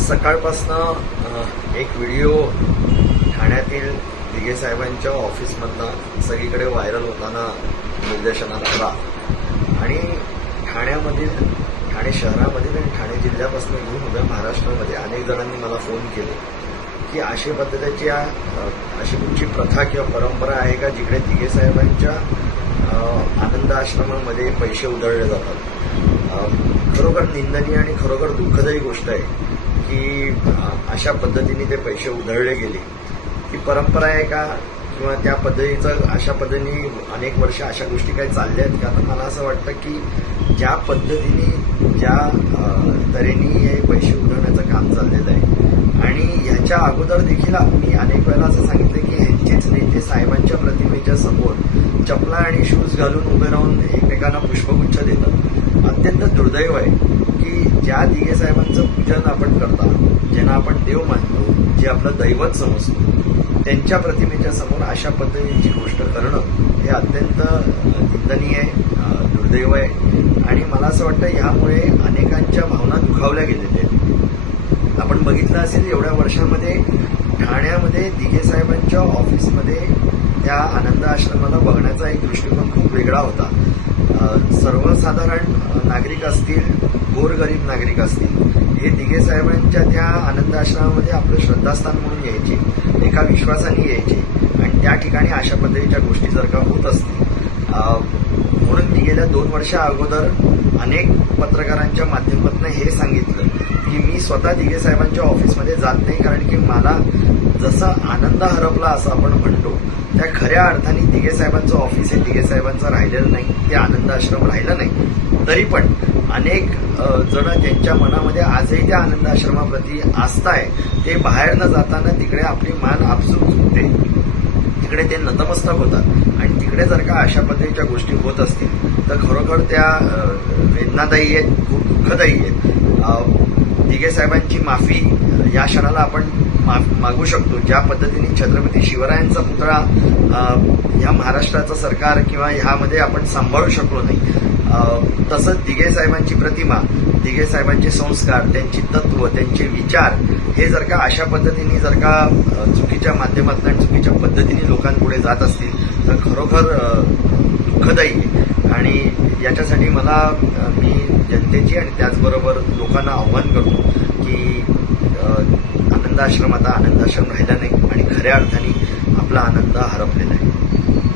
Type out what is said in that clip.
आज सकाळपासनं एक व्हिडिओ ठाण्यातील दिघे साहेबांच्या ऑफिसमधला सगळीकडे व्हायरल होताना निर्देशनात आला आणि ठाण्यामधील ठाणे शहरामधील आणि ठाणे जिल्ह्यापासून घेऊन उद्या महाराष्ट्रामध्ये अनेक जणांनी मला फोन केले की अशा पद्धतीची अशी कुठची प्रथा किंवा परंपरा आहे का जिकडे दिघे साहेबांच्या आनंद आश्रमामध्ये पैसे उधळले जातात खरोखर निंदनीय आणि खरोखर दुःखदायी गोष्ट आहे की अशा पद्धतीने ते पैसे उधळले गेले ही परंपरा आहे का किंवा त्या पद्धतीचं अशा पद्धतीने अनेक वर्ष अशा गोष्टी काही चालल्या आहेत का तर मला असं वाटतं की ज्या पद्धतीने ज्या तऱ्हेने हे पैसे उधळण्याचं काम चाललेलं आहे आणि ह्याच्या अगोदर देखील मी अनेक वेळेला असं सांगितलं की ह्यांचेच नेते साहेबांच्या प्रतिमेच्या समोर चपला आणि शूज घालून उभे राहून एकमेकांना पुष्पगुच्छ देतात अत्यंत दुर्दैव आहे की ज्या दिगेसाहेबांचं साहेबांचं पूजन आपण करता ज्यांना आपण देव मानतो जे आपलं दैवत समजतो त्यांच्या प्रतिमेच्या समोर अशा पद्धतीची गोष्ट करणं हे अत्यंत निंदनीय दुर्दैव आहे आणि मला असं वाटतं यामुळे अनेकांच्या भावना दुखावल्या गेलेल्या आहेत आपण बघितलं असेल एवढ्या वर्षामध्ये ठाण्यामध्ये दिघे साहेबांच्या ऑफिसमध्ये त्या आनंद आश्रमाला बघण्याचा एक दृष्टिकोन खूप वेगळा होता सर्वसाधारण नागरिक असतील गोरगरीब नागरिक असतील हे दिघे साहेबांच्या त्या आनंद आश्रमामध्ये आपलं श्रद्धास्थान म्हणून यायचे एका विश्वासाने यायचे आणि त्या ठिकाणी अशा पद्धतीच्या गोष्टी जर का होत असतील म्हणून मी गेल्या दोन वर्षा अगोदर अनेक पत्रकारांच्या माध्यमातून हे सांगितलं की मी स्वतः दिघे साहेबांच्या ऑफिसमध्ये जात नाही कारण की मला जसा आनंद हरपला असं आपण म्हणतो त्या खऱ्या अर्थाने दिगे साहेबांचं ऑफिस हे दिगे साहेबांचं राहिलेलं नाही ते आनंद आश्रम राहिलं नाही तरी पण अनेक जण ज्यांच्या मनामध्ये आजही त्या आनंद आश्रमाप्रती आस्था आहे ते बाहेर न जाताना तिकडे आपली मान आपसूक चुकते तिकडे ते नतमस्तक होतात आणि तिकडे जर का अशा पद्धतीच्या गोष्टी होत असतील तर खरोखर त्या वेदनादायी आहेत खूप दुःखदायी आहेत दिगे साहेबांची माफी या क्षणाला आपण मागू शकतो ज्या पद्धतीने छत्रपती शिवरायांचा पुतळा ह्या महाराष्ट्राचं सरकार किंवा ह्यामध्ये आपण सांभाळू शकलो नाही तसंच दिगे साहेबांची प्रतिमा दिगे साहेबांचे संस्कार त्यांची तत्व त्यांचे विचार हे जर का अशा पद्धतीने जर का चुकीच्या माध्यमातून चुकीच्या पद्धतीने लोकांपुढे जात असतील तर खरोखर दुःखदायी आणि याच्यासाठी मला मी जनतेची आणि त्याचबरोबर लोकांना आव्हान करतो की आनंद आश्रम आता आनंदाश्रम आश्रम राहिला नाही आणि खऱ्या अर्थाने आपला आनंद हरपलेला आहे